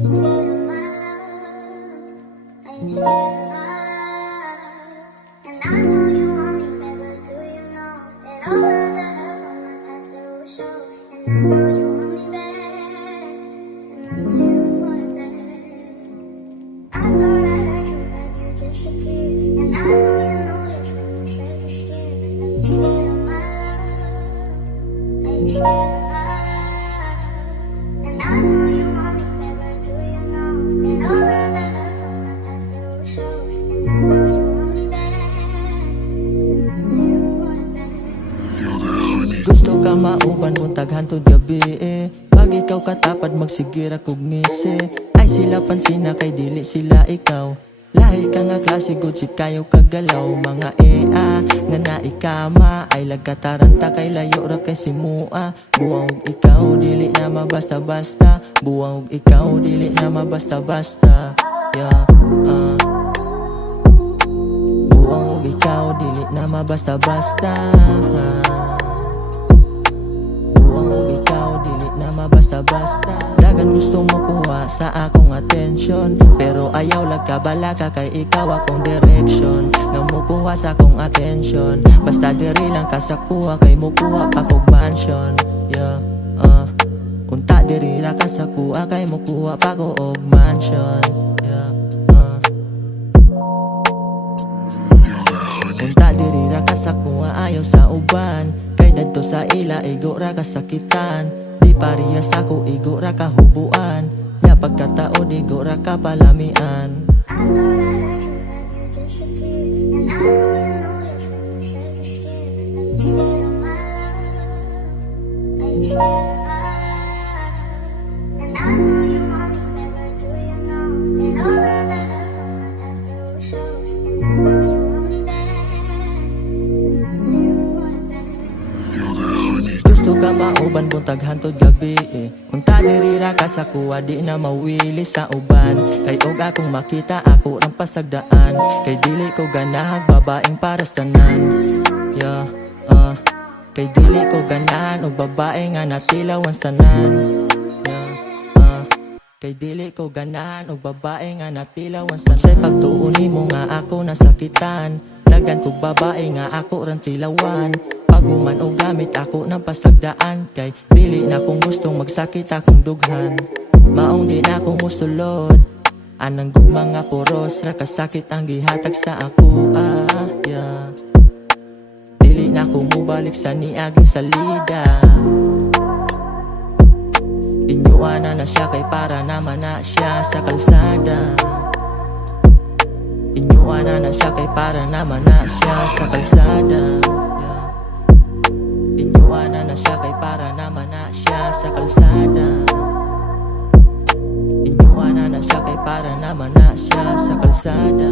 you scared of my love? Are you scared of our love? And I know you want me back, but do you know that all of the hurt from my past that will show? And I know you want me back, and I know you want it back. I thought I heard you, but you disappeared. And I know you noticed when you said you're scared. Are you scared of my love? Are you scared of our love? And I know you want me back, but do you know that all of the hurt from my past that will show? And I know you want me back, and I know you want it back. Gusto ka mauban mong taghantod gabi Pag ikaw katapad magsigira kog ngisi Ay sila pansin na kay dili sila ikaw Lahi ka nga klase gudsit kayo kagalaw Mga nga na ikama Ay lagkataranta kay layo ra kay simua Buwag ikaw dili na mabasta-basta Buwag ikaw dili na mabasta-basta Yeah, Buwag ikaw dili na mabasta-basta Basta-basta Dagan gusto mo kuha sa akong atensyon Pero ayaw lagkabala ka kay ikaw akong direksyon Nga mo kuha sa akong atensyon Basta diri lang ka sa kuha kay mo kuha pa kog mansion Yeah, unta diri ra ka sa kuha kay mo kuha pa ko og mansion Yeah, unta diri ra ka sa kuha ayaw sa uban Kay dadto sa ila igo ra kasakitan Di parehas ako, igo ra kahubuan Nya pagkatao, igo ra kapalamian I thought I heard you, but you disappeared. And I know you noticed when you said you're scared. Are you scared of my love? Are you scared of our love? And I know you want me back, but do you know that all of the hurt from my past that will show? And I know you want me back, and I know you want it back. Gusto ka mauban kung taghantod gabi Unta diri ra ka sa kuha di na mawili sa uban Kay og akong makita ako ang pasagdaan Kay dili ko ganahag babaeng paras tanan Yeah, kay dili ko ganahan og babae nga natilaw ang tanan Yeah, kay dili ko ganahan og babae nga natilaw ang tanan Say pagtuon mo nga ako nasakitan Dagan kog babae nga ako ran tilawan Paguman o gamit ako ng pasagdaan Kay dili na kong gustong magsakit akong dughan Maong di na akong musulod Anang gugma nga puros ra kasakit ang gihatag sa ako yeah. Dili na akong mubalik sa niaging salida Inyuana na siya kay para naman na siya sa kalsada Inyuana na siya kay para naman na siya sa kalsada Inyuana na siya kay para naman na siya sa kalsada Inyuana na siya kay para naman na siya sa kalsada